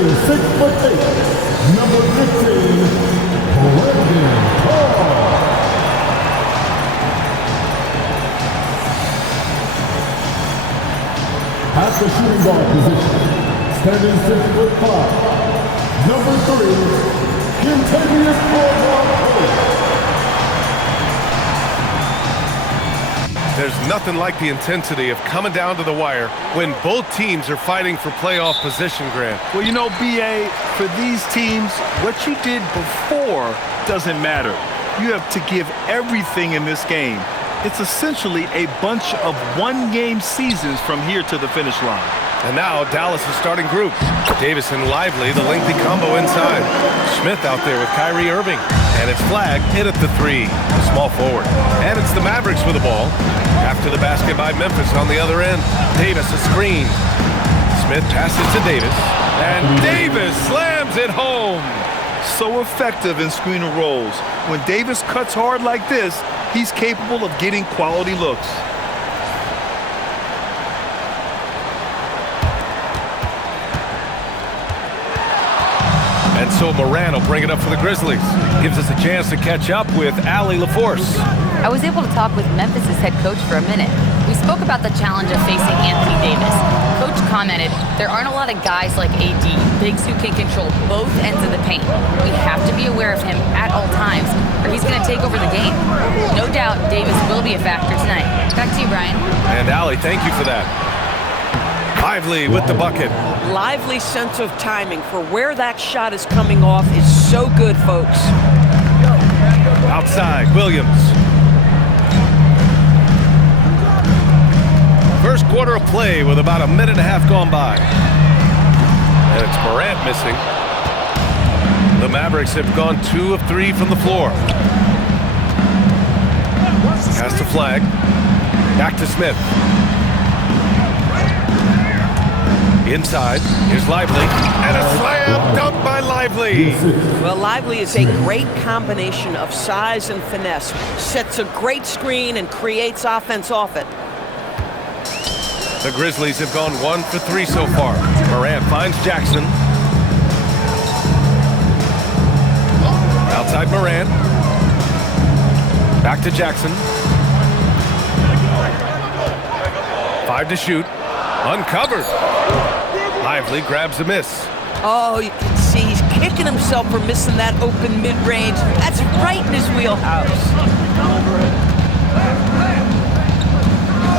Standing 6'8", number 15, Brandon Paul. At the shooting guard position, standing 6'5", number 3, Contagious Paul. There's nothing like the intensity of coming down to the wire when both teams are fighting for playoff position, Grant. Well, you know, B.A., for these teams, what you did before doesn't matter. You have to give everything in this game. It's essentially a bunch of one-game seasons from here to the finish line. And now Dallas' starting group. Davis and Lively, the lengthy combo inside. Smith out there with Kyrie Irving. And it's Flag hit at the three, the small forward. And it's the Mavericks with the ball. After the basket by Memphis on the other end. Davis a screen. Smith passes to Davis. And Davis slams it home. So effective in screen and rolls. When Davis cuts hard like this, he's capable of getting quality looks. And so Moran will bring it up for the Grizzlies. Gives us a chance to catch up with Allie LaForce. I was able to talk with Memphis' head coach for a minute. We spoke about the challenge of facing Anthony Davis. Coach commented, there aren't a lot of guys like AD, bigs who can control both ends of the paint. We have to be aware of him at all times, or he's going to take over the game. No doubt Davis will be a factor tonight. Back to you, Brian. And Allie, thank you for that. Lively with the bucket. Lively sense of timing for where that shot is coming off is so good, folks. Outside, Williams. First quarter of play with about a minute and a half gone by. And it's Morant missing. The Mavericks have gone 2 of 3 from the floor. Pass to Flag. Back to Smith. Inside, here's Lively, and a slam dunk by Lively. Well, Lively is a great combination of size and finesse. Sets a great screen and creates offense off it. The Grizzlies have gone 1 for 3 so far. Morant finds Jackson. Outside Morant. Back to Jackson. 5 to shoot. Uncovered. Lively grabs a miss. Oh, you can see he's kicking himself for missing that open mid-range. That's right in his wheelhouse.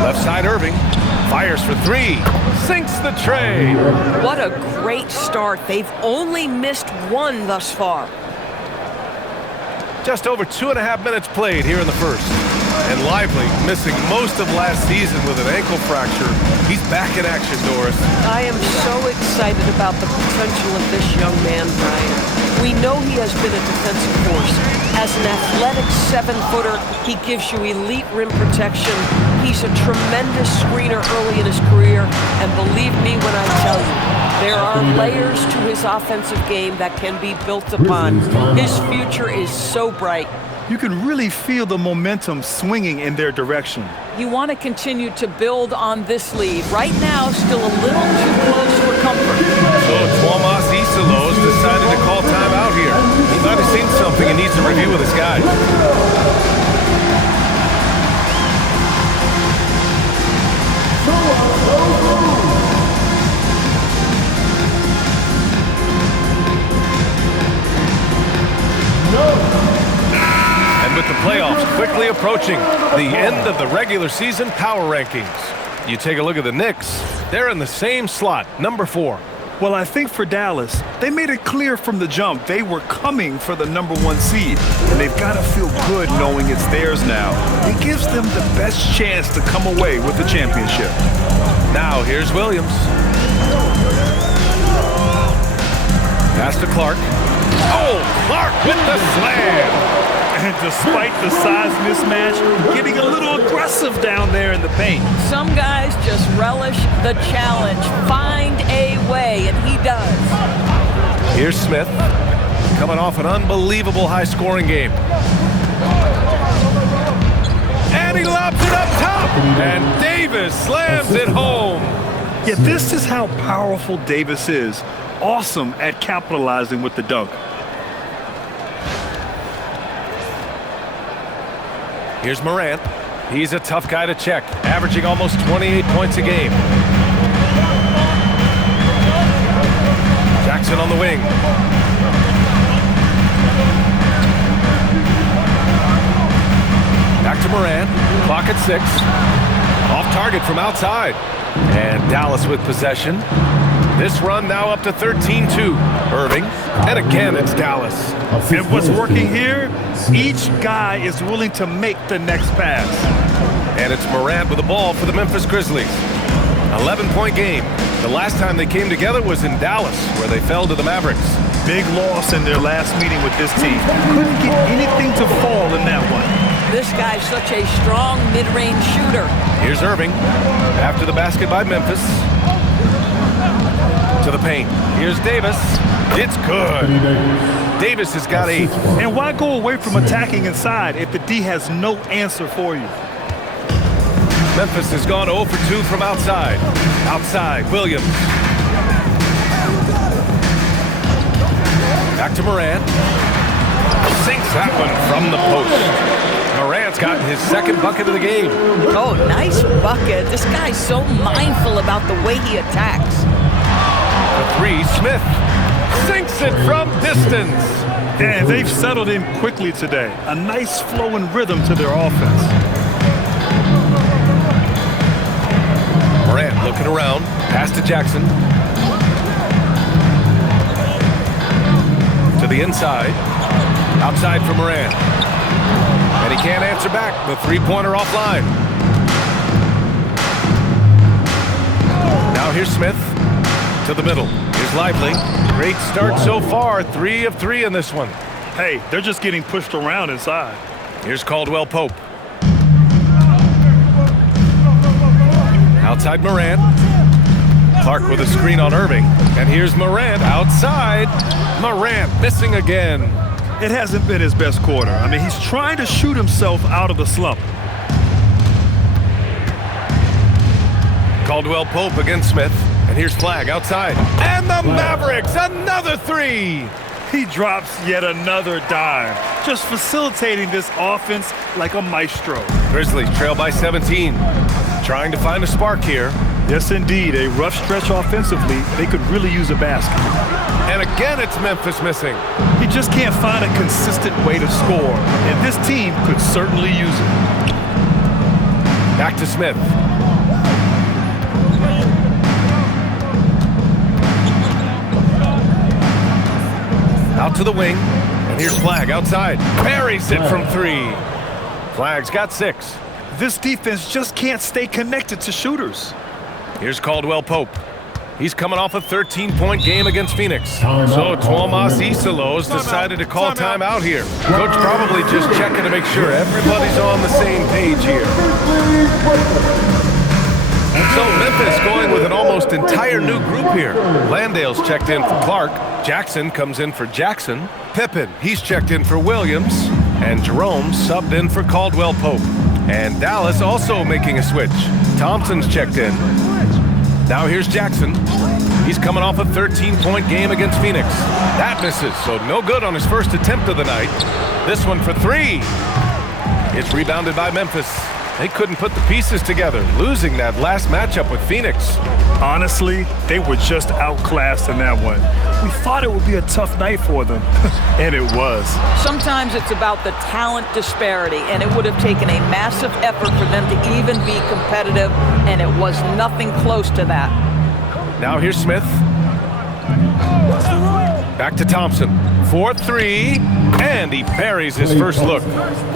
Left side Irving. Fires for 3. Sinks the tray. What a great start. They've only missed 1 thus far. Just over 2.5 minutes played here in the first. And Lively, missing most of last season with an ankle fracture. He's back in action, Doris. I am so excited about the potential of this young man, Brian. We know he has been a defensive force. As an athletic 7-footer, he gives you elite rim protection. He's a tremendous screener early in his career. And believe me when I tell you, there are layers to his offensive game that can be built upon. His future is so bright. You can really feel the momentum swinging in their direction. You want to continue to build on this lead. Right now, still a little too close for comfort. So Tuomas Isalos decided to call timeout here. He might have seen something and needs to review with his guys. And with the playoffs quickly approaching, the end of the regular season power rankings. You take a look at the Knicks, they're in the same slot, number 4. Well, I think for Dallas, they made it clear from the jump they were coming for the number 1 seed. And they've got to feel good knowing it's theirs now. It gives them the best chance to come away with the championship. Now here's Williams. Pass to Clark. Oh, Clark with the slam! And despite the size mismatch, getting a little aggressive down there in the paint. Some guys just relish the challenge. Find a way, and he does. Here's Smith, coming off an unbelievable high-scoring game. And he lobs it up top! And Davis slams it home! Yeah, this is how powerful Davis is. awesome at capitalizing with the dunk. Here's Morant. He's a tough guy to check, averaging almost 28 points a game. Jackson on the wing. Back to Morant. Clock at 6. Off target from outside. And Dallas with possession. This run now up to 13-2. Irving. And again, it's Dallas. And what's working here, each guy is willing to make the next pass. And it's Morant with the ball for the Memphis Grizzlies. 11-point game. The last time they came together was in Dallas, where they fell to the Mavericks. Big loss in their last meeting with this team. Couldn't get anything to fall in that one. This guy's such a strong mid-range shooter. Here's Irving. After the basket by Memphis. To the paint. Here's Davis. It's good. Davis has got 8. And why go away from attacking inside if the D has no answer for you? Memphis has gone 0 for 2 from outside. Outside, Williams. Back to Morant. Sinks that one from the post. Morant's gotten his second bucket of the game. Oh, nice bucket. This guy's so mindful about the way he attacks. The 3, Smith. Sinks it from distance. And they've settled in quickly today. A nice flow and rhythm to their offense. Morant looking around. Pass to Jackson. To the inside. Outside for Morant. And he can't answer back. The three-pointer offline. Now here's Smith. To the middle. Here's Lively. Great start so far. 3 of 3 in this one. Hey, they're just getting pushed around inside. Here's Caldwell Pope. Outside Morant. Clark with a screen on Irving. And here's Morant outside. Morant missing again. It hasn't been his best quarter. I mean, he's trying to shoot himself out of the slump. Caldwell Pope against Smith. And here's Flagg outside. And the Mavericks, another 3. He drops yet another dime, just facilitating this offense like a maestro. Grizzlies trail by 17. Trying to find a spark here. Yes, indeed. A rough stretch offensively. They could really use a basket. And again, it's Memphis missing. He just can't find a consistent way to score, and this team could certainly use it. Back to Smith. Out to the wing, and here's Flagg outside. Parries it from 3. Flagg's got 6. This defense just can't stay connected to shooters. Here's Caldwell Pope. He's coming off a 13-point game against Phoenix. So Tuomas Isalos decided to call timeout here. Coach probably just checking to make sure everybody's on the same page here. So Memphis going with an almost entire new group here. Landale's checked in for Clark. Jackson comes in for Jackson. Pippen, he's checked in for Williams. And Jerome subbed in for Caldwell Pope. And Dallas also making a switch. Thompson's checked in. Now here's Jackson. He's coming off a 13-point game against Phoenix. That misses, so no good on his first attempt of the night. This one for 3. It's rebounded by Memphis. They couldn't put the pieces together, losing that last matchup with Phoenix. Honestly, they were just outclassed in that one. We thought it would be a tough night for them, and it was. Sometimes it's about the talent disparity, and it would have taken a massive effort for them to even be competitive, and it was nothing close to that. Now here's Smith. Back to Thompson. 4-3, and he buries his first look.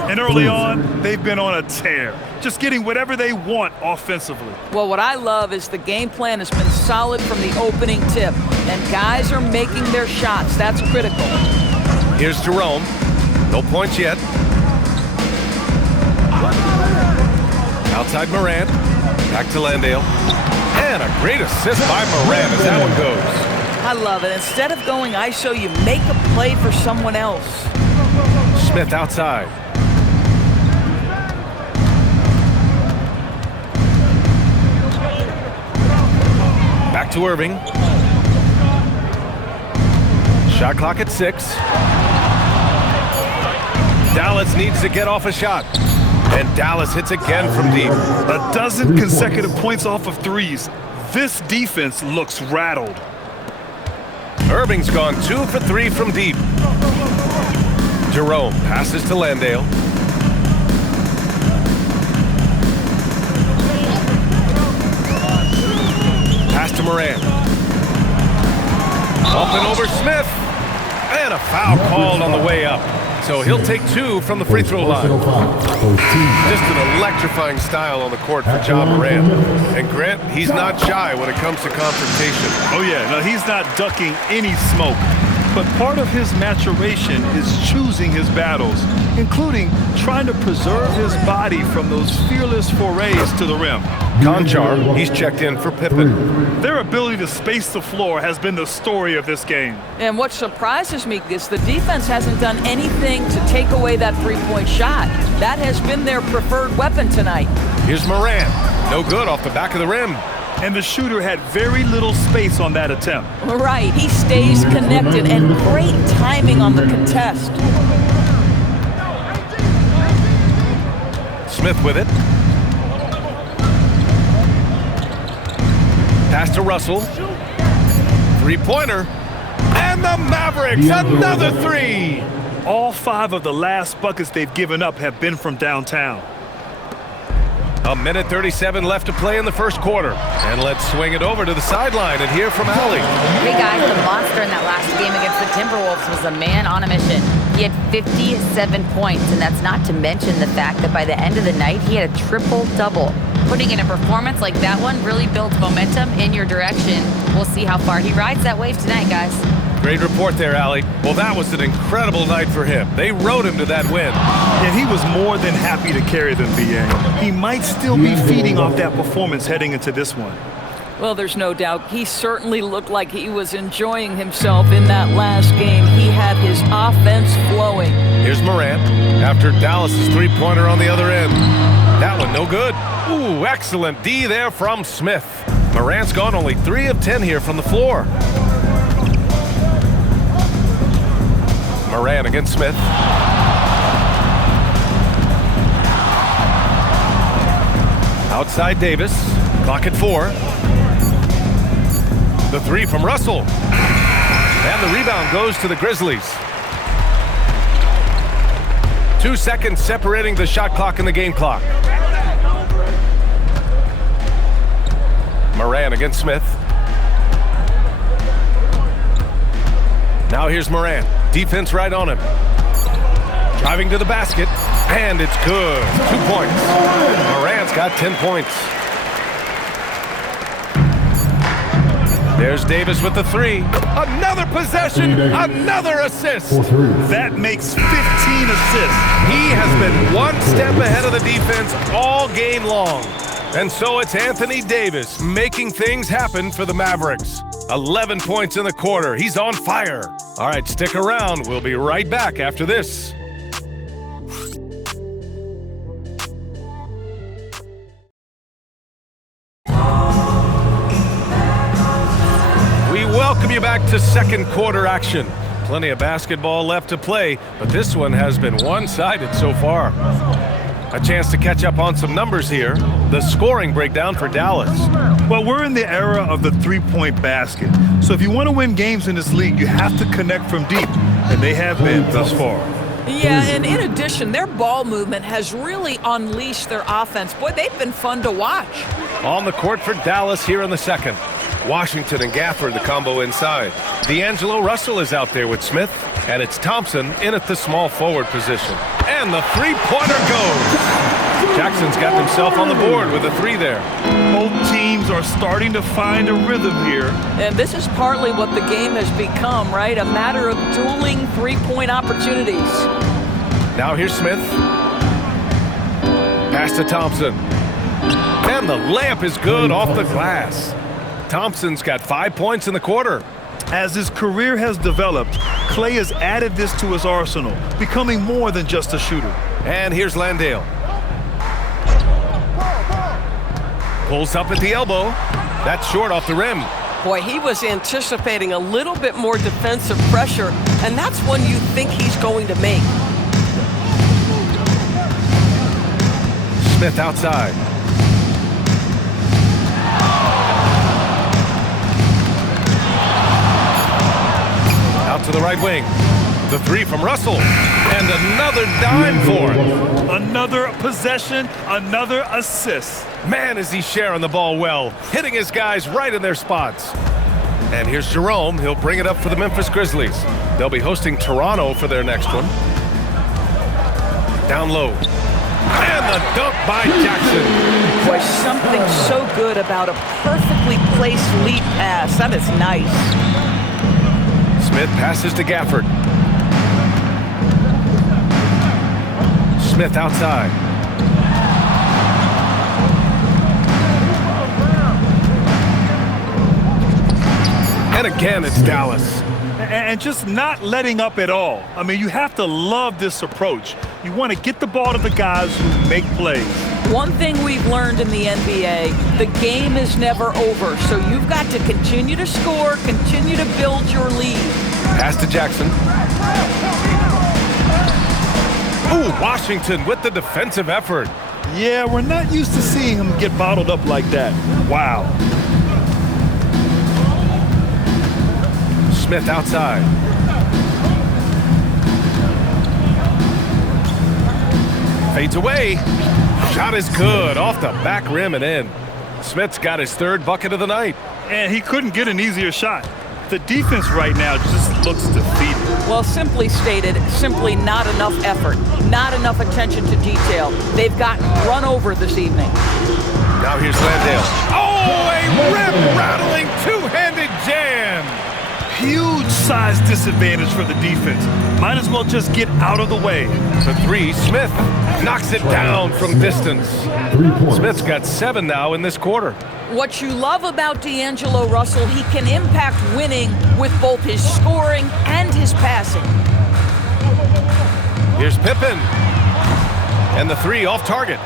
And early on, they've been on a tear, just getting whatever they want offensively. Well, what I love is the game plan has been solid from the opening tip, and guys are making their shots. That's critical. Here's Jerome. No points yet. Outside Morant. Back to Landale. And a great assist by Morant as that one goes. I love it. Instead of going ISO, you make a play for someone else. Smith outside. Back to Irving. Shot clock at 6. Dallas needs to get off a shot. And Dallas hits again from deep. A dozen consecutive points off of threes. This defense looks rattled. Irving's gone 2 for 3 from deep. Jerome passes to Landale. Pass to Moran. Up and over Smith. And a foul called on the way up. So he'll take 2 from the free throw line. Just an electrifying style on the court for Ja Morant. And Grant, he's not shy when it comes to confrontation. Oh yeah, no, he's not ducking any smoke. But part of his maturation is choosing his battles, including trying to preserve his body from those fearless forays to the rim. Conchar, he's checked in for Pippen. Their ability to space the floor has been the story of this game. And what surprises me is the defense hasn't done anything to take away that three-point shot. That has been their preferred weapon tonight. Here's Moran. No good off the back of the rim. And the shooter had very little space on that attempt. Right, he stays connected and great timing on the contest. Smith with it. Pass to Russell. Three-pointer. And the Mavericks, another 3. All 5 of the last buckets they've given up have been from downtown. A minute 37 left to play in the first quarter. And let's swing it over to the sideline and hear from Allie. Hey guys, the monster in that last game against the Timberwolves was a man on a mission. He had 57 points, and that's not to mention the fact that by the end of the night, he had a triple-double. Putting in a performance like that one really builds momentum in your direction. We'll see how far he rides that wave tonight, guys. Great report there, Allie. Well, that was an incredible night for him. They rode him to that win. And he was more than happy to carry them, B.A. He might still be feeding off that performance heading into this one. Well, there's no doubt. He certainly looked like he was enjoying himself in that last game. He had his offense flowing. Here's Morant after Dallas's three-pointer on the other end. That one no good. Ooh, excellent D there from Smith. Morant's gone only 3 of 10 here from the floor. Moran against Smith. Outside Davis. Clock at 4. The 3 from Russell. And the rebound goes to the Grizzlies. 2 seconds separating the shot clock and the game clock. Moran against Smith. Now here's Moran. Defense right on him. Driving to the basket. And it's good. 2 points. Moran's got 10 points. There's Davis with the 3. Another possession. Another assist. That makes 15 assists. He has been one step ahead of the defense all game long. And so it's Anthony Davis making things happen for the Mavericks. 11 points in the quarter. He's on fire. All right, stick around. We'll be right back after this. We welcome you back to second quarter action. Plenty of basketball left to play, but this one has been one-sided so far. A chance to catch up on some numbers here. The scoring breakdown for Dallas. Well, we're in the era of the three-point basket. So if you want to win games in this league, you have to connect from deep, and they have been thus far. Yeah, and in addition, their ball movement has really unleashed their offense. Boy, they've been fun to watch. On the court for Dallas here in the second. Washington and Gafford, the combo inside. D'Angelo Russell is out there with Smith, and it's Thompson in at the small forward position. And the three-pointer goes. Jackson's got himself on the board with a 3 there. Both teams are starting to find a rhythm here. And this is partly what the game has become, right? A matter of dueling three-point opportunities. Now here's Smith. Pass to Thompson. And the layup is good off the glass. Thompson's got 5 points in the quarter. As his career has developed, Clay has added this to his arsenal, becoming more than just a shooter. And here's Landale. Pulls up at the elbow. That's short off the rim. Boy, he was anticipating a little bit more defensive pressure, and that's one you think he's going to make. Smith outside. Out to the right wing. The three from Russell. And another dime for him. Another possession, another assist. Man, is he sharing the ball well, hitting his guys right in their spots. And here's Jerome. He'll bring it up for the Memphis Grizzlies. They'll be hosting Toronto for their next one. Down low. And the dunk by Jackson. Boy, something so good about a perfectly placed leap pass. That is nice. Smith passes to Gafford. Smith outside. And again, it's Dallas. And just not letting up at all. I mean, you have to love this approach. You want to get the ball to the guys who make plays. One thing we've learned in the NBA, the game is never over. So you've got to continue to score, continue to build your lead. Pass to Jackson. Ooh, Washington with the defensive effort. Yeah, we're not used to seeing him get bottled up like that. Wow. Smith outside. Fades away. Shot is good. Off the back rim and in. Smith's got his third bucket of the night. And he couldn't get an easier shot. The defense right now just looks defeated. Well, simply stated, simply not enough effort, not enough attention to detail. They've gotten run over this evening. Now here's Landale. Oh, a rim-rattling two-handed jam. Huge size disadvantage for the defense. Might as well just get out of the way. The three, Smith knocks it down from distance. Smith's got 7 now in this quarter. What you love about D'Angelo Russell, he can impact winning with both his scoring and his passing. Here's Pippen. And the three off target.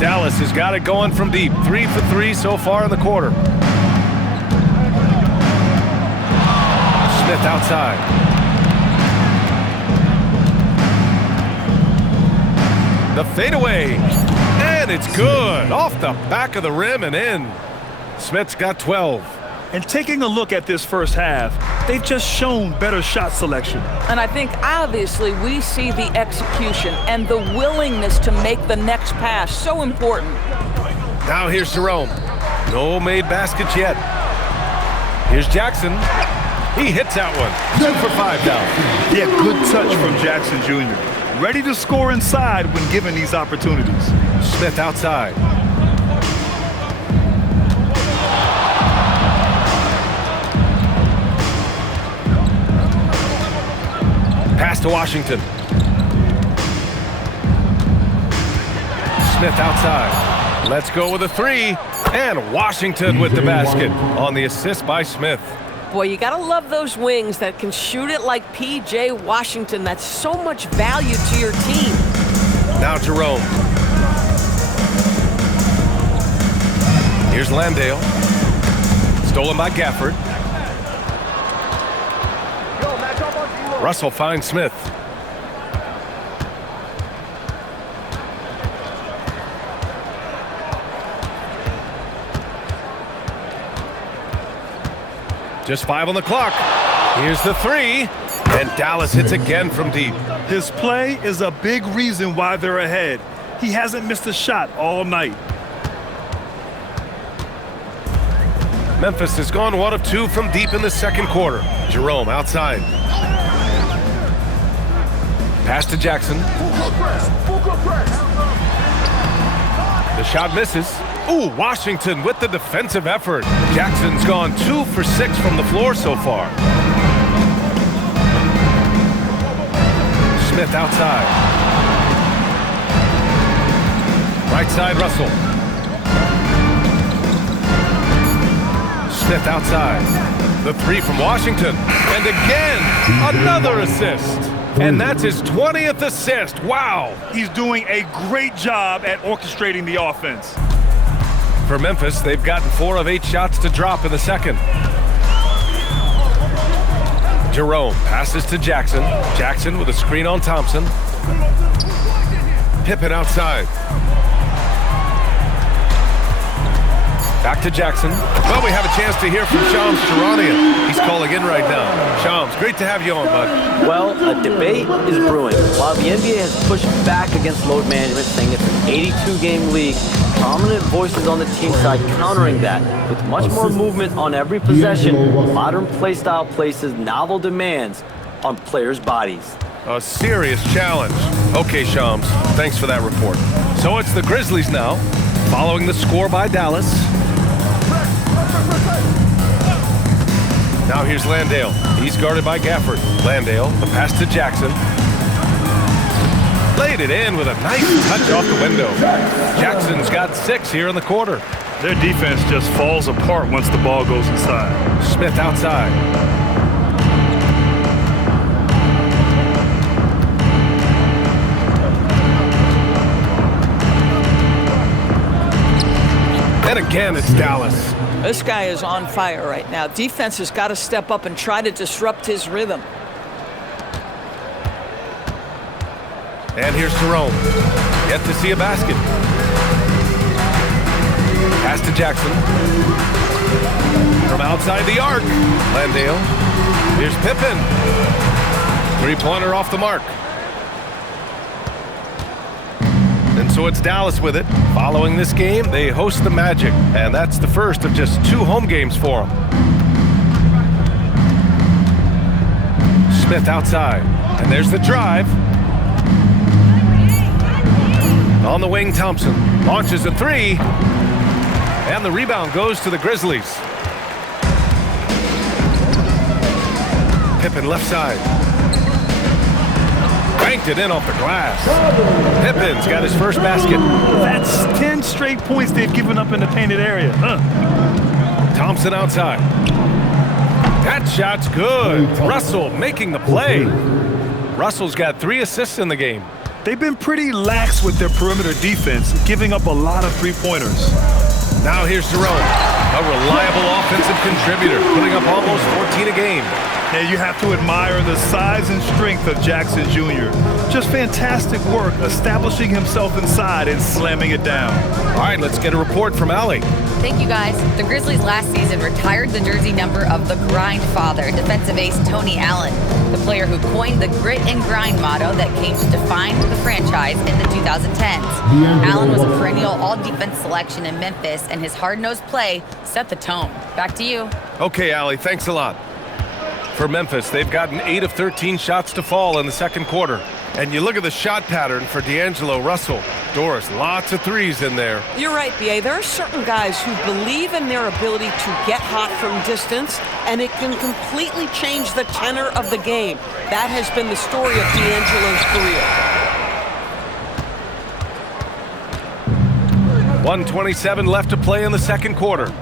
Dallas has got it going from deep. 3 for 3 so far in the quarter. Smith outside. The fadeaway. And it's good. Off the back of the rim and in. Smith's got 12. And taking a look at this first half, they've just shown better shot selection. And I think obviously we see the execution and the willingness to make the next pass so important. Now here's Jerome. No made baskets yet. Here's Jackson. He hits that one. 2 for 5 now. Yeah, good touch from Jackson Jr. Ready to score inside when given these opportunities. Smith outside. Pass to Washington. Smith outside. Let's go with a three. And Washington with the basket on the assist by Smith. Boy, you gotta love those wings that can shoot it like P.J. Washington. That's so much value to your team. Now Jerome. Here's Landale. Stolen by Gafford. Russell finds Smith. Just 5 on the clock. Here's the three. And Dallas hits again from deep. His play is a big reason why they're ahead. He hasn't missed a shot all night. Memphis has gone 1 of 2 from deep in the second quarter. Jerome outside. Pass to Jackson. The shot misses. Ooh, Washington with the defensive effort. Jackson's gone 2 for 6 from the floor so far. Smith outside. Right side, Russell. Smith outside. The three from Washington. And again, another assist. And that's his 20th assist. Wow. He's doing a great job at orchestrating the offense. For Memphis, they've gotten 4 of 8 shots to drop in the second. Jerome passes to Jackson. Jackson with a screen on Thompson. Pippen outside. Back to Jackson. Well, we have a chance to hear from Shams Charania. He's calling in right now. Shams, great to have you on, bud. Well, a debate is brewing. While the NBA has pushed back against load management, saying it's an 82-game league, prominent voices on the team side countering that. With much more movement on every possession, modern play style places novel demands on players' bodies. A serious challenge. Okay, Shams, thanks for that report. So it's the Grizzlies now, following the score by Dallas. Now here's Landale. He's guarded by Gafford. Landale, the pass to Jackson. Laid it in with a nice touch off the window. Jackson's got 6 here in the quarter. Their defense just falls apart once the ball goes inside. Smith outside. And again, it's Dallas. This guy is on fire right now. Defense has got to step up and try to disrupt his rhythm. And here's Jerome. Yet to see a basket. Pass to Jackson. From outside the arc. Landale. Here's Pippen. 3-pointer off the mark. And so it's Dallas with it. Following this game, they host the Magic. And that's the first of just 2 home games for them. Smith outside. And there's the drive. On the wing, Thompson launches a 3. And the rebound goes to the Grizzlies. Pippen left side. Banked it in off the glass. Pippen's got his first basket. That's 10 straight points they've given up in the painted area. Thompson outside. That shot's good. Russell making the play. Russell's got 3 assists in the game. They've been pretty lax with their perimeter defense, giving up a lot of 3-pointers. Now here's Jerome, a reliable offensive contributor, putting up almost 14 a game. And you have to admire the size and strength of Jackson Jr. Just fantastic work establishing himself inside and slamming it down. All right, let's get a report from Allie. Thank you, guys. The Grizzlies last season retired the jersey number of the grind father, defensive ace Tony Allen, the player who coined the grit and grind motto that came to define the franchise in the 2010s. Allen was a perennial all-defense selection in Memphis, and his hard-nosed play set the tone. Back to you. Okay, Allie, thanks a lot. For Memphis, they've gotten 8 of 13 shots to fall in the second quarter. And you look at the shot pattern for D'Angelo Russell. Doris, lots of 3s in there. You're right, B.A. There are certain guys who believe in their ability to get hot from distance, and it can completely change the tenor of the game. That has been the story of D'Angelo's career. 1:27 left to play in the second quarter.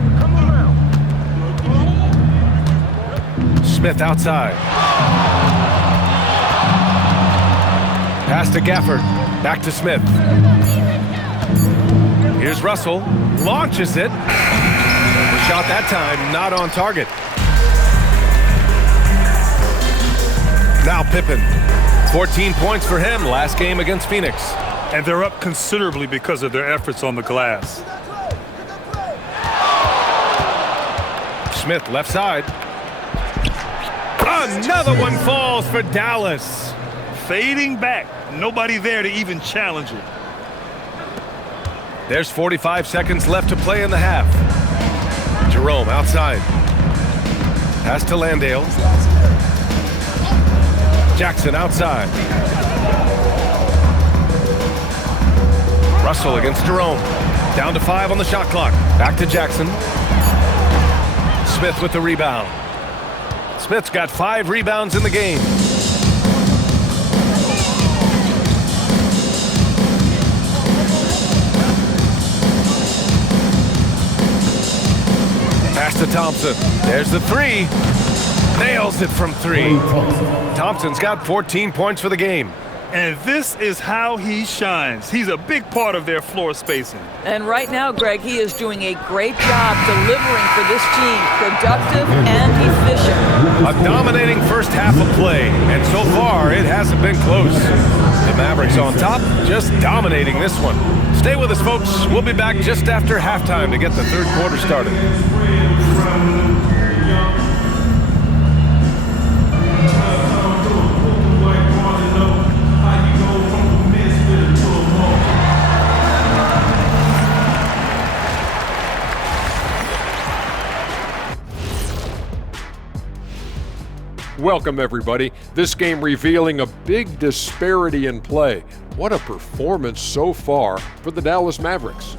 Smith outside. Pass to Gafford. Back to Smith. Here's Russell. Launches it. The shot that time not on target. Now Pippen. 14 points for him last game against Phoenix. And they're up considerably because of their efforts on the glass. Smith left side. Another one falls for Dallas. Fading back. Nobody there to even challenge it. There's 45 seconds left to play in the half. Jerome outside. Pass to Landale. Jackson outside. Russell against Jerome. Down to 5 on the shot clock. Back to Jackson. Smith with the rebound. Smith's got 5 rebounds in the game. Pass to Thompson. There's the 3. Nails it from 3. Thompson's got 14 points for the game. And this is how he shines. He's a big part of their floor spacing. And right now, Greg, he is doing a great job delivering for this team, productive and efficient. A dominating first half of play, and so far it hasn't been close. The Mavericks on top, just dominating this one. Stay with us, folks. We'll be back just after halftime to get the third quarter started. Welcome, everybody. This game revealing a big disparity in play. What a performance so far for the Dallas Mavericks.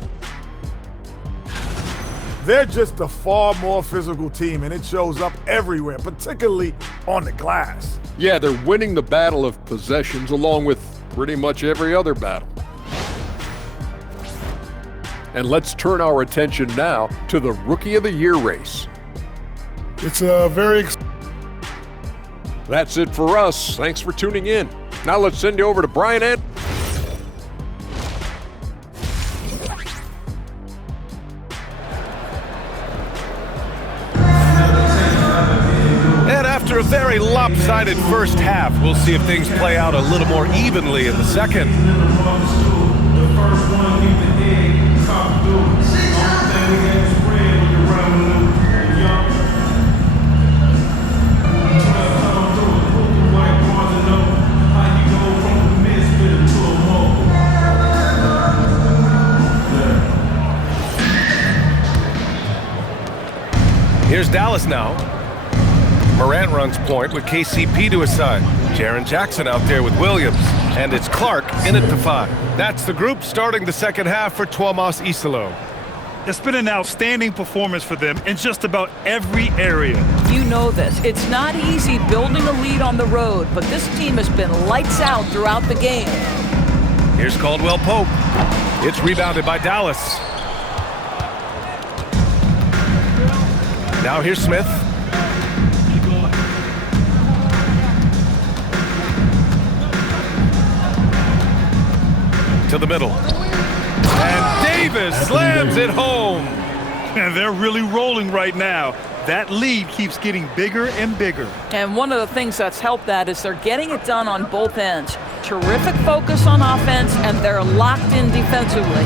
They're just a far more physical team, and it shows up everywhere, particularly on the glass. Yeah, they're winning the battle of possessions along with pretty much every other battle. And let's turn our attention now to the Rookie of the Year race. It's a very That's it for us. Thanks for tuning in. Now let's send you over to Brian and After a very lopsided first half, we'll see if things play out a little more evenly in the second. Here's Dallas now. Morant runs point with KCP to his side. Jaren Jackson out there with Williams. And it's Clark in at the 5. That's the group starting the second half for Tuomas Isalo. It's been an outstanding performance for them in just about every area. You know this. It's not easy building a lead on the road, but this team has been lights out throughout the game. Here's Caldwell Pope. It's rebounded by Dallas. Now here's Smith. To the middle. And Davis slams it home. And they're really rolling right now. That lead keeps getting bigger and bigger. And one of the things that's helped that is they're getting it done on both ends. Terrific focus on offense, and they're locked in defensively.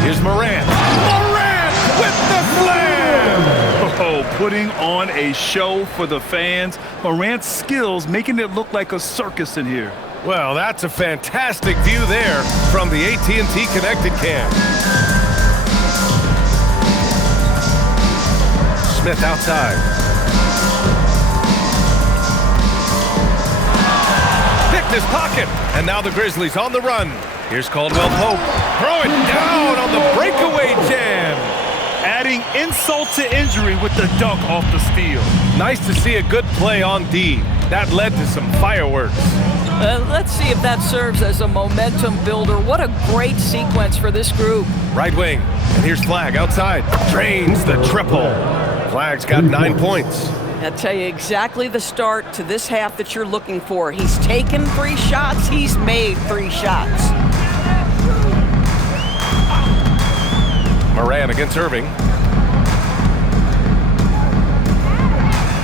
Here's Morant. Morant with the slam! Oh, putting on a show for the fans. Morant's skills making it look like a circus in here. Well, that's a fantastic view there from the AT&T Connected Cam. Smith outside. Picked his pocket, and now the Grizzlies on the run. Here's Caldwell Pope. Throw it down on the breakaway jam. Adding insult to injury with the dunk off the steal. Nice to see a good play on D. That led to some fireworks. Let's see if that serves as a momentum builder. What a great sequence for this group. Right wing, and here's Flag outside. Drains the triple. Flag's got 9 points. I'll tell you exactly the start to this half that you're looking for. He's taken 3 shots. He's made 3 shots. Moran against Irving.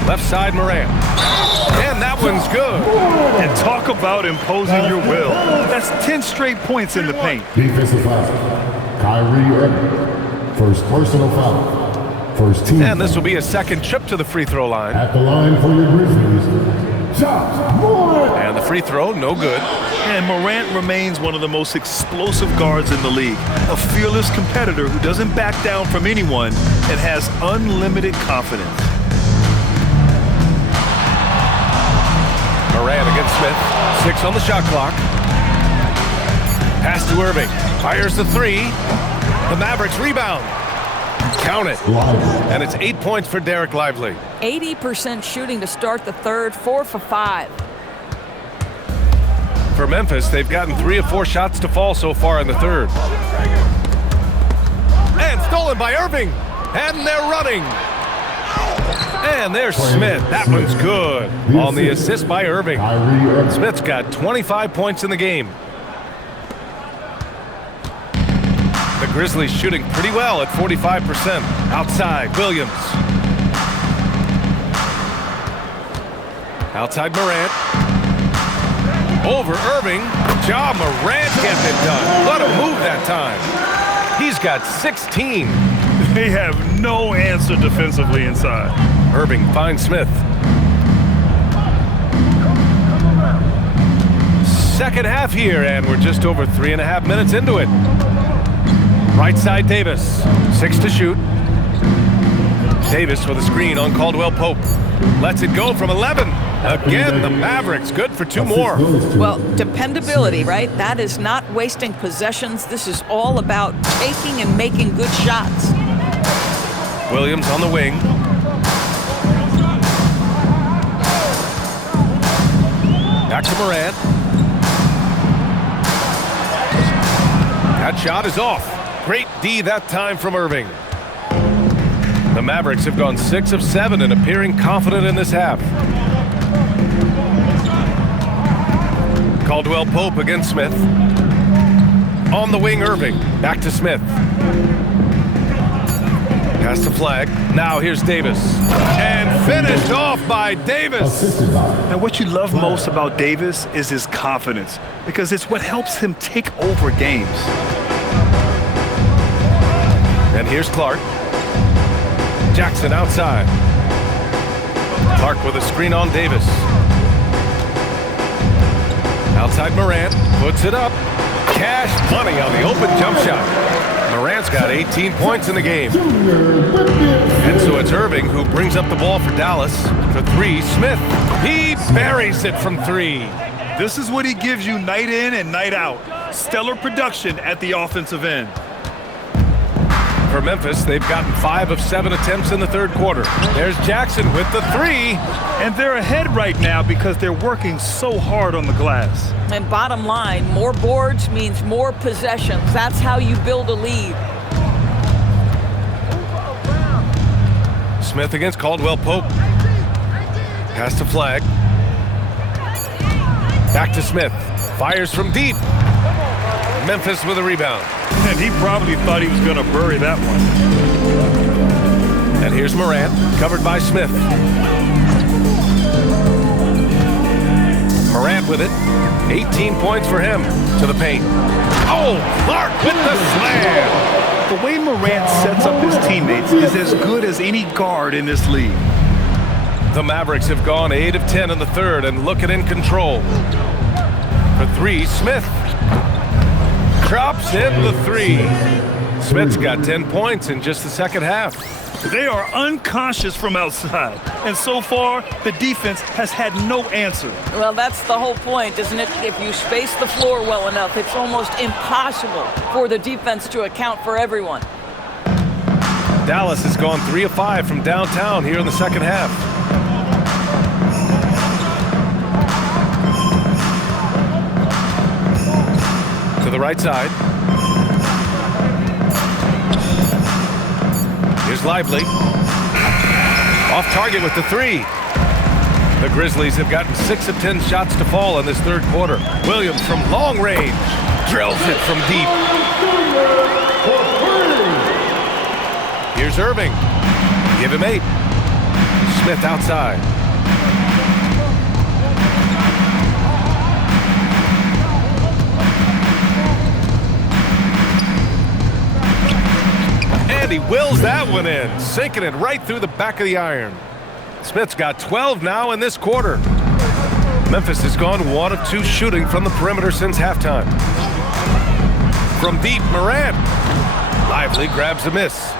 Left side, Moran. And that one's good. And talk about imposing your will. That's 10 straight points in the paint. defensive foul. Kyrie Irving. First personal foul. First team. And this will be a second trip to the free throw line. At the line for your Grizzlies. Josh Morant. And the free throw, no good. And Morant remains one of the most explosive guards in the league. A fearless competitor who doesn't back down from anyone and has unlimited confidence. Moran against Smith. 6 on the shot clock. Pass to Irving. Fires the 3. The Mavericks rebound. Count it. And it's 8 points for Derek Lively. 80% shooting to start the third, 4 for 5. For Memphis, they've gotten 3 of 4 shots to fall so far in the third. And stolen by Irving. And they're running. And there's Smith. That one's good. On the assist by Irving. Smith's got 25 points in the game. The Grizzlies shooting pretty well at 45%. Outside, Williams. Outside, Morant. Over Irving. Ja Morant getting it done. What a move that time. He's got 16. They have no answer defensively inside. Irving finds Smith. Second half here, and we're just over 3.5 minutes into it. Right side, Davis. 6 to shoot. Davis with a screen on Caldwell Pope. Lets it go from 11. Again, the Mavericks good for 2 more. Well, dependability, right? That is not wasting possessions. This is all about taking and making good shots. Williams on the wing. Back to Morant. That shot is off. Great D that time from Irving. The Mavericks have gone 6 of 7 and appearing confident in this half. Caldwell Pope against Smith. On the wing, Irving. Back to Smith. Pass to Flag. Now here's Davis. And finished off by Davis. Now, what you love most about Davis is his confidence, because it's what helps him take over games. And here's Clark. Jackson outside. Clark with a screen on Davis. Outside Morant. Puts it up. Cash money on the open jump shot. Morant's got 18 points in the game. And so it's Irving who brings up the ball for Dallas. For 3, Smith. He buries it from 3. This is what he gives you night in and night out. Stellar production at the offensive end. For Memphis, they've gotten 5 of 7 attempts in the third quarter. There's Jackson with the 3. And they're ahead right now because they're working so hard on the glass. And bottom line, more boards means more possessions. That's how you build a lead. Smith against Caldwell Pope. Pass to Flag. Back to Smith. Fires from deep. Memphis with a rebound. And he probably thought he was going to bury that one. And here's Morant, covered by Smith. Morant with it. 18 points for him to the paint. Oh, Clark with the slam. The way Morant sets up his teammates is as good as any guard in this league. The Mavericks have gone 8 of 10 in the third and looking in control. For 3, Smith. Drops in the 3. Smith's got 10 points in just the second half. They are unconscious from outside, and so far, the defense has had no answer. Well, that's the whole point, isn't it? If you space the floor well enough, it's almost impossible for the defense to account for everyone. Dallas has gone 3 of 5 from downtown here in the second half. To the right side. Here's Lively. Off target with the 3. The Grizzlies have gotten 6 of 10 shots to fall in this third quarter. Williams from long range drills it from deep. Here's Irving. Give him 8. Smith outside. And he wills that one in, sinking it right through the back of the iron. Smith's got 12 now in this quarter. Memphis has gone 1 of 2 shooting from the perimeter since halftime. From deep, Morant. Lively grabs a miss.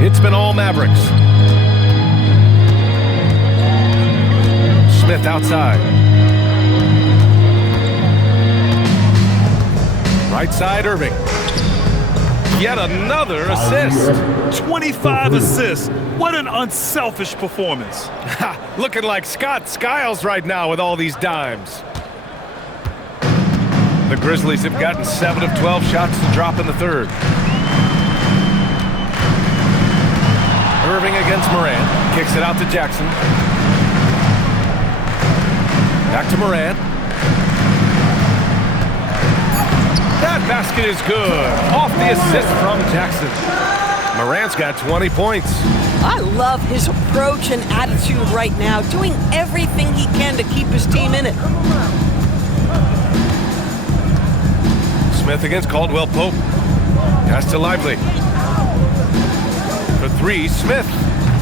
It's been all Mavericks. Smith outside. Right side, Irving. Yet another assist. 25 assists. What an unselfish performance. Looking like Scott Skiles right now with all these dimes. The Grizzlies have gotten 7 of 12 shots to drop in the third. Irving against Morant. Kicks it out to Jackson. Back to Morant. That basket is good. Off the assist from Jackson. Morant's got 20 points. I love his approach and attitude right now, doing everything he can to keep his team in it. Smith against Caldwell Pope. Pass to Lively. For three, Smith.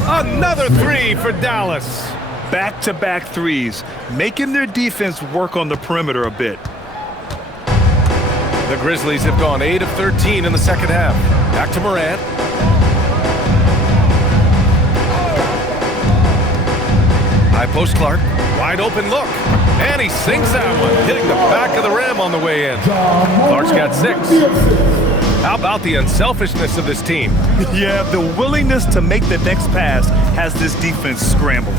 Another three for Dallas. Back-to-back threes, making their defense work on the perimeter a bit. The Grizzlies have gone 8 of 13 in the second half. Back to Morant. High post Clark. Wide open look. And he sinks that one, hitting the back of the rim on the way in. Clark's got 6. How about the unselfishness of this team? Yeah, the willingness to make the next pass has this defense scrambled.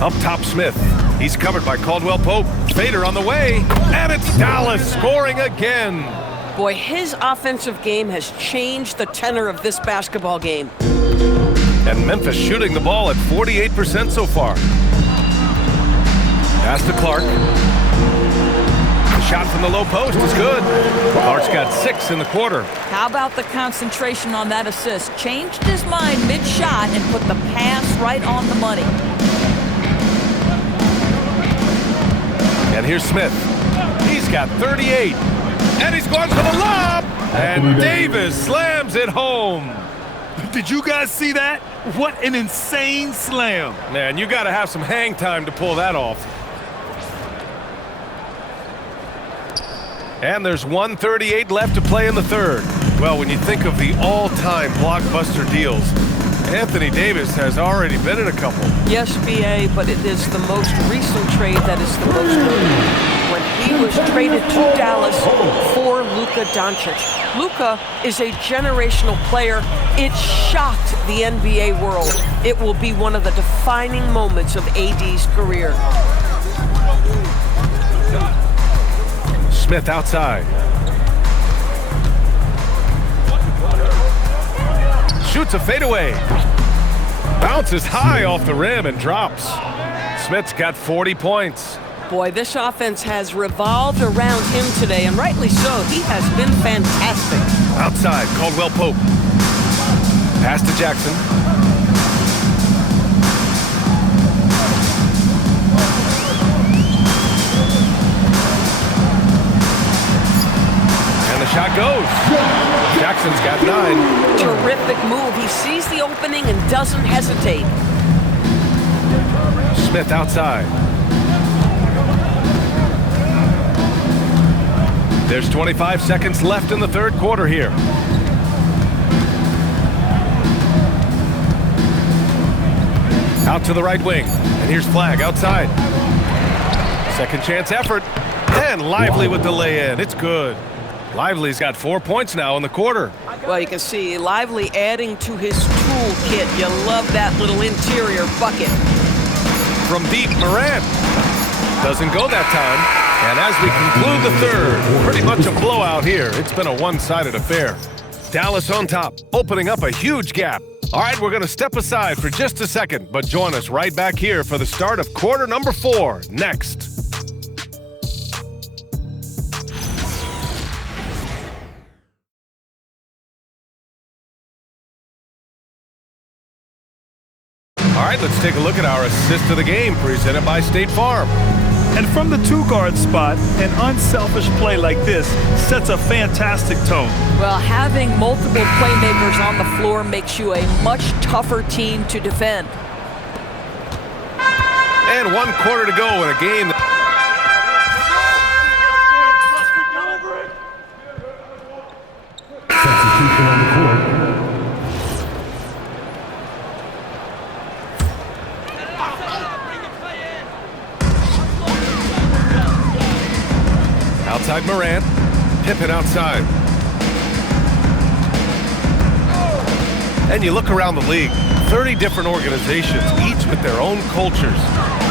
Up top, Smith. He's covered by Caldwell Pope. Fader on the way. And it's Dallas scoring again. Boy, his offensive game has changed the tenor of this basketball game. And Memphis shooting the ball at 48% so far. Pass to Clark. The shot from the low post is good. Clark's got 6 in the quarter. How about the concentration on that assist? Changed his mind mid-shot and put the pass right on the money. And here's Smith. He's got 38. And he's going for the lob. And Davis slams it home. Did you guys see that? What an insane slam. Man, you got to have some hang time to pull that off. And there's 1:38 left to play in the third. Well, when you think of the all-time blockbuster deals, Anthony Davis has already been in a couple. Yes, B.A., but it is the most recent trade that is the most notable. When he was traded to Dallas for Luka Doncic. Luka is a generational player. It shocked the NBA world. It will be one of the defining moments of AD's career. Smith outside. Shoots a fadeaway. Bounces high off the rim and drops. Smith's got 40 points. Boy, this offense has revolved around him today, and rightly so. He has been fantastic. Outside, Caldwell Pope. Pass to Jackson. And the shot goes. Jackson's got 9. Terrific move. He sees the opening and doesn't hesitate. Smith outside. There's 25 seconds left in the third quarter here. Out to the right wing. And here's Flagg outside. Second chance effort. And Lively with the lay-in. It's good. Lively's got 4 points now in the quarter. Well, you can see Lively adding to his toolkit. You love that little interior bucket. From deep, Morant. Doesn't go that time. And as we conclude the third, pretty much a blowout here. It's been a one-sided affair. Dallas on top, opening up a huge gap. All right, we're going to step aside for just a second, but join us right back here for the start of quarter number 4 next. All right, let's take a look at our assist of the game presented by State Farm. And from the two-guard spot, an unselfish play like this sets a fantastic tone. Well, having multiple playmakers on the floor makes you a much tougher team to defend. And 1 quarter to go in a game. Substitution on the court. Outside Morant. Pippen outside. And you look around the league, 30 different organizations, each with their own cultures.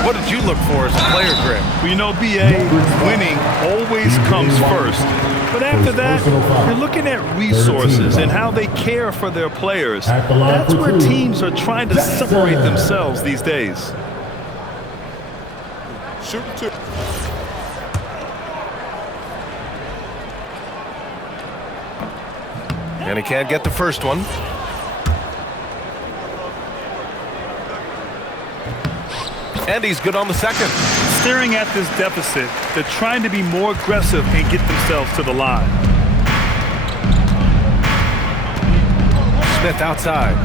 What did you look for as a player, Graham? Well, you know, B.A., winning always comes first. But after that, you're looking at resources and how they care for their players. That's where teams are trying to separate themselves these days. Shoot two. And he can't get the first one. And he's good on the second. Staring at this deficit, they're trying to be more aggressive and get themselves to the line. Smith outside.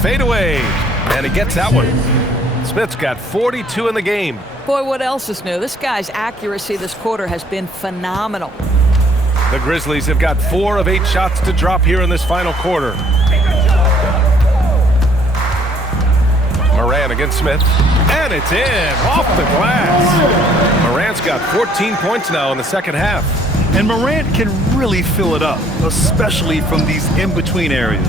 Fade away. And he gets that one. Smith's got 42 in the game. Boy, what else is new? This guy's accuracy this quarter has been phenomenal. The Grizzlies have got 4 of 8 shots to drop here in this final quarter. Moran against Smith. And it's in, off the glass. Morant's got 14 points now in the second half. And Morant can really fill it up, especially from these in-between areas.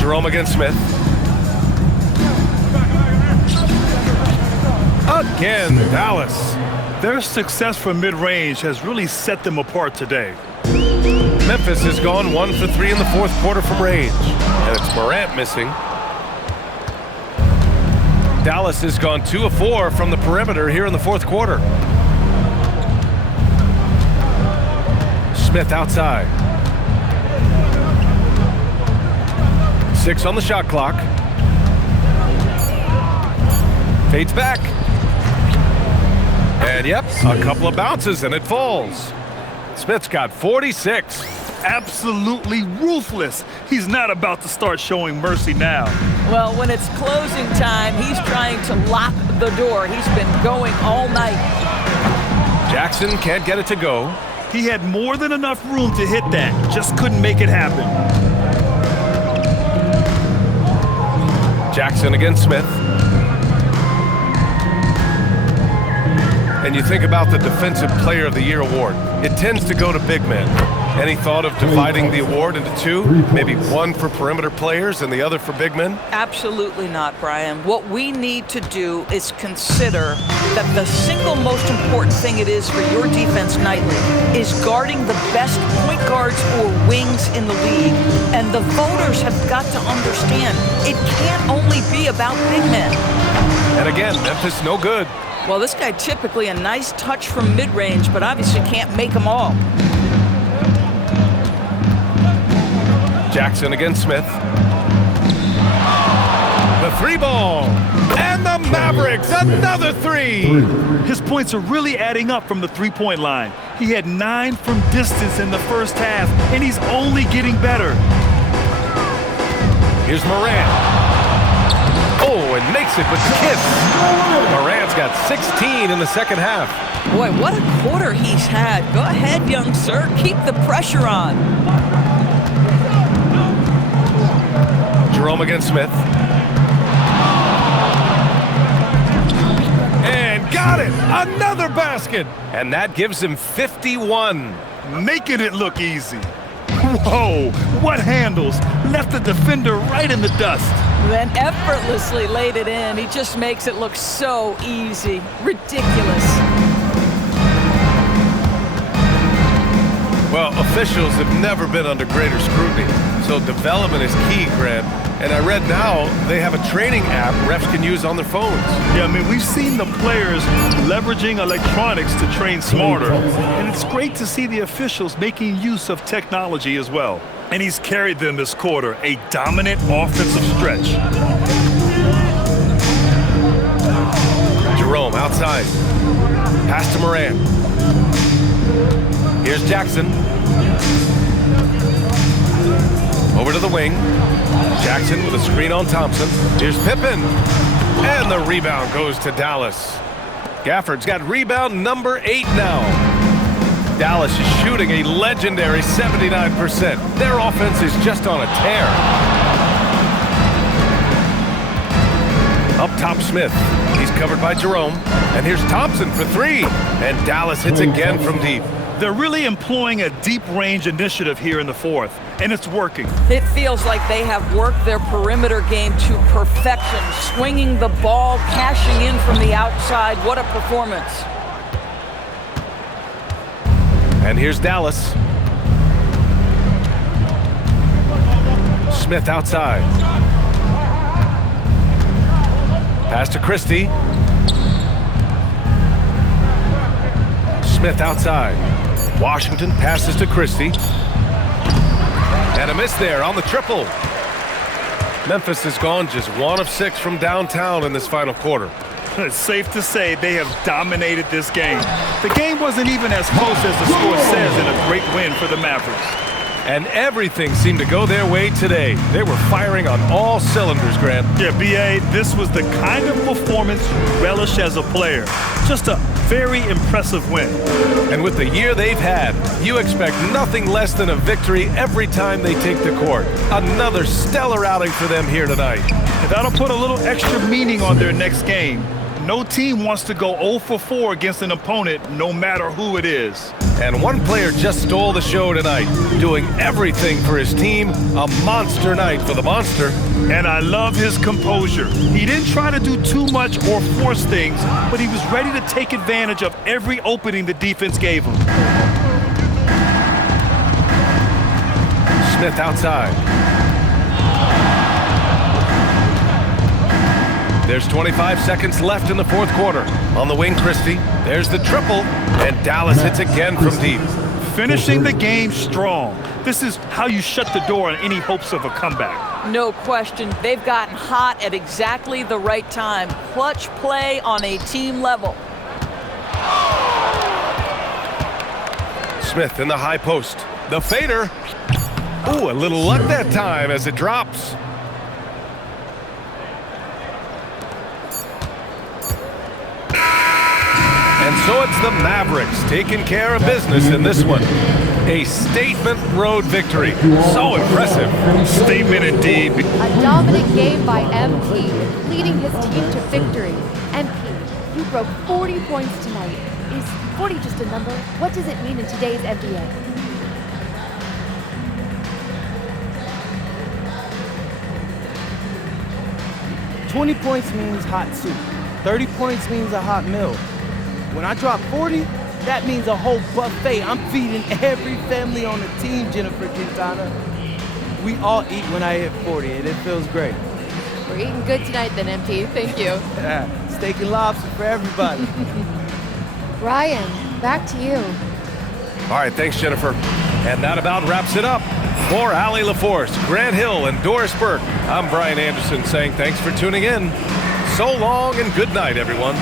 Jerome against Smith. Again, Dallas. Their success from mid-range has really set them apart today. Memphis has gone 1 for 3 in the fourth quarter from range. And it's Morant missing. Dallas has gone 2 of 4 from the perimeter here in the fourth quarter. Smith outside. 6 on the shot clock. Fades back. And yep, a couple of bounces and it falls. Smith's got 46. Absolutely ruthless. He's not about to start showing mercy now. Well, when it's closing time, he's trying to lock the door. He's been going all night. Jackson can't get it to go. He had more than enough room to hit that, just couldn't make it happen. Jackson against Smith. And you think about the Defensive Player of the Year award. It tends to go to big men. Any thought of dividing the award into 2? Maybe one for perimeter players and the other for big men? Absolutely not, Brian. What we need to do is consider that the single most important thing it is for your defense nightly is guarding the best point guards or wings in the league. And the voters have got to understand it can't only be about big men. And again, Memphis no good. Well, this guy typically a nice touch from mid-range, but obviously can't make them all. Jackson against Smith. The 3-ball. And the Mavericks, another 3. His points are really adding up from the three-point line. He had 9 from distance in the first half, and he's only getting better. Here's Moran. Oh, and makes it with the kiss. Moran's got 16 in the second half. Boy, what a quarter he's had. Go ahead, young sir. Keep the pressure on. Jerome against Smith. And got it! Another basket! And that gives him 51. Making it look easy. Whoa, what handles? Left the defender right in the dust. Then effortlessly laid it in. He just makes it look so easy. Ridiculous. Well, officials have never been under greater scrutiny, so development is key, Grant. And I read now they have a training app refs can use on their phones. Yeah, I mean, we've seen the players leveraging electronics to train smarter, and it's great to see the officials making use of technology as well. And he's carried them this quarter, a dominant offensive stretch. Jerome outside. Pass to Moran. Here's Jackson. Over to the wing. Jackson with a screen on Thompson. Here's Pippen. And the rebound goes to Dallas. Gafford's got rebound number 8 now. Dallas is shooting a legendary 79%. Their offense is just on a tear. Up top, Smith. He's covered by Jerome. And here's Thompson for 3. And Dallas hits again from deep. They're really employing a deep range initiative here in the fourth, and it's working. It feels like they have worked their perimeter game to perfection, swinging the ball, cashing in from the outside. What a performance. And here's Dallas. Smith outside. Pass to Christie. Smith outside. Washington passes to Christie. And a miss there on the triple. Memphis has gone just 1 of 6 from downtown in this final quarter. It's safe to say they have dominated this game. The game wasn't even as close as the score says in a great win for the Mavericks. And everything seemed to go their way today. They were firing on all cylinders, Grant. Yeah, B.A., this was the kind of performance you relish as a player. Just a very impressive win. And with the year they've had, you expect nothing less than a victory every time they take the court. Another stellar outing for them here tonight. And that'll put a little extra meaning on their next game. No team wants to go 0 for 4 against an opponent, no matter who it is. And one player just stole the show tonight, doing everything for his team. A monster night for the Monster. And I love his composure. He didn't try to do too much or force things, but he was ready to take advantage of every opening the defense gave him. Smith outside. There's 25 seconds left in the fourth quarter. On the wing, Christie. There's the triple, and Dallas hits again from deep. Finishing the game strong. This is how you shut the door on any hopes of a comeback. No question. They've gotten hot at exactly the right time. Clutch play on a team level. Smith in the high post. The fader. Ooh, a little luck that time as it drops. And so it's the Mavericks taking care of business in this one. A statement road victory. So impressive. Statement indeed. A dominant game by MP, leading his team to victory. MP, you broke 40 points tonight. Is 40 just a number? What does it mean in today's NBA? $20 points means hot soup. 30 points means a hot meal. When I drop 40, that means a whole buffet. I'm feeding every family on the team, Jennifer Quintana. We all eat when I hit 40, and it feels great. We're eating good tonight then, MP. Thank you. Yeah, steak and lobster for everybody. Ryan, back to you. All right, thanks, Jennifer. And that about wraps it up. For Allie LaForce, Grant Hill, and Doris Burke, I'm Brian Anderson saying thanks for tuning in. So long and good night, everyone.